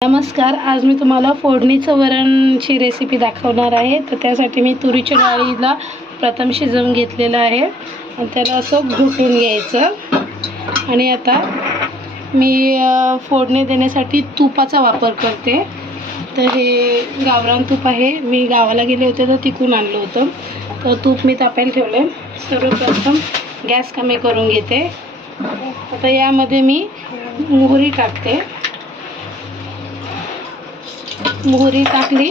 नमस्कार, आज मी तुम्हाला फोडणीचं वरणची रेसिपी दाखवणार आहे। तर त्यासाठी मी तुरीच्या डाळीला प्रथम शिजवून घेतलेलं आहे आणि त्याला असं घुटून घ्यायचं। आणि आता मी फोडणी देण्यासाठी तुपाचा वापर करते। तर हे गावरान तूप आहे, मी गावाला गेले होते तर तिकून आणलं होतं। तर तूप मी तापायला ठेवलं। सर्वप्रथम गॅस कमी करून घेते। आता यामध्ये मी मोहरी टाकते। मोहरी टाकली,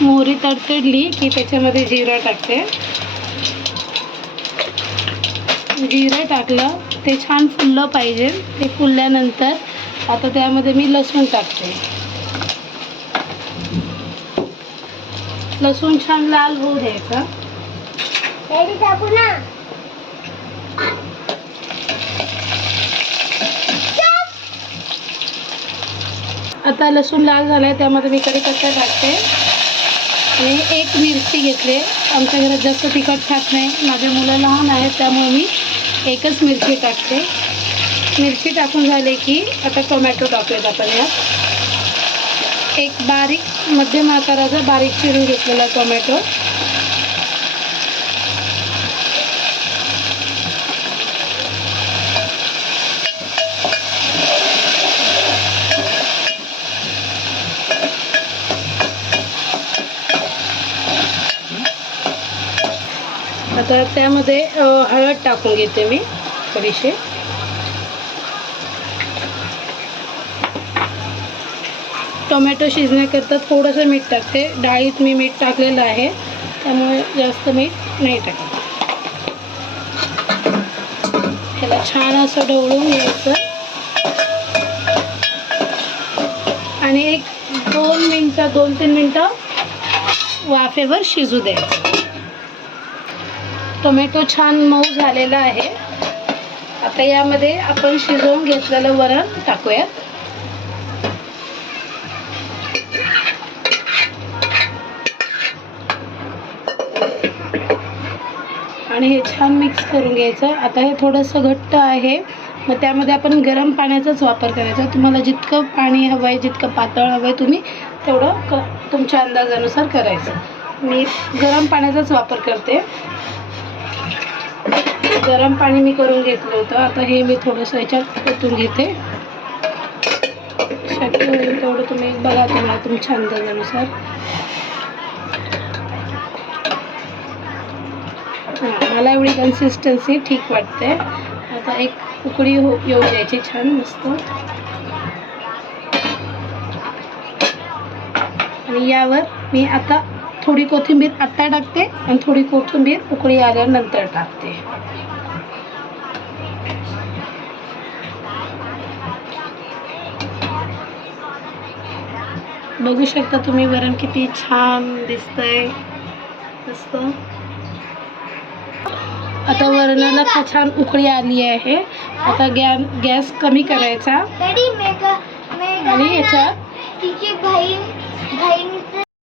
मोहरी तडतडली की त्याच्यामध्ये जिरं टाकते। जिरं टाकलं ते छान फुललं पाहिजे। ते फुलल्यानंतर आता त्यामध्ये मी लसूण टाकते। लसूण छान लाल होऊ द्यायचा। आता लसूण लाल झाला आहे, त्यामध्ये मी कढीपत्ता टाकते आणि एक मिरची घेतली। आमच्या घरात जास्त तिखट खात नाही, माझे मुलं लहान आहेत त्यामुळे मी एकच मिरची टाकते। मिरची टाकून झाले की आता टोमॅटो टाकूयात आपण यात। एक बारीक मध्यम आकाराचा बारीक चिरून घेतलेला टोमॅटो। आता त्यामध्ये हळद टाकून घेते मी थोडीशी। टोमॅटो शिजण्याकरता थोडंसं मीठ टाकते। डाळीत मी मीठ टाकलेलं आहे त्यामुळे जास्त मीठ नाही टाकत। ह्याला छान असं ढवळून घ्यायचं आणि एक 2-3 मिनटं वाफेवर शिजू द्यायचं। टोमॅटो छान मऊ झालेला आहे। आता यामध्ये आपण शिजवून घेतलेलं वरण टाकूयात। आणि हे छान मिक्स करून घ्यायचं। आता हे थोडंसं घट्ट आहे, मग त्यामध्ये आपण गरम पाण्याचाच वापर करायचा। तुम्हाला जितकं पाणी हवं आहे, जितकं पातळ हवं आहे, तुम्ही तेवढं तुमच्या अंदाजानुसार करायचं। मी गरम पाण्याचाच वापर करते। गरम पाणी मी करून घेतलं होतं। आता हे मी थोडंसं याच्यात ओतून घेते। शक्य होईल तेवढं तुम्ही बघा, तुम्हाला तुमच्या अंदाजानुसार। मला एवढी कन्सिस्टन्सी ठीक वाटते। आता एक उकळी येऊ द्यायची छान मस्त। आणि यावर मी आता थोडी कोथिंबीर आत्ता टाकते आणि थोडी कोथिंबीर उकळी आल्यानंतर टाकते। बघू शकता तुम्ही वरण किती छान दिसतंय मस्त। आता वरणाला छान उकळी आली आहे। आता गॅस कमी करायचा आणि याच्यात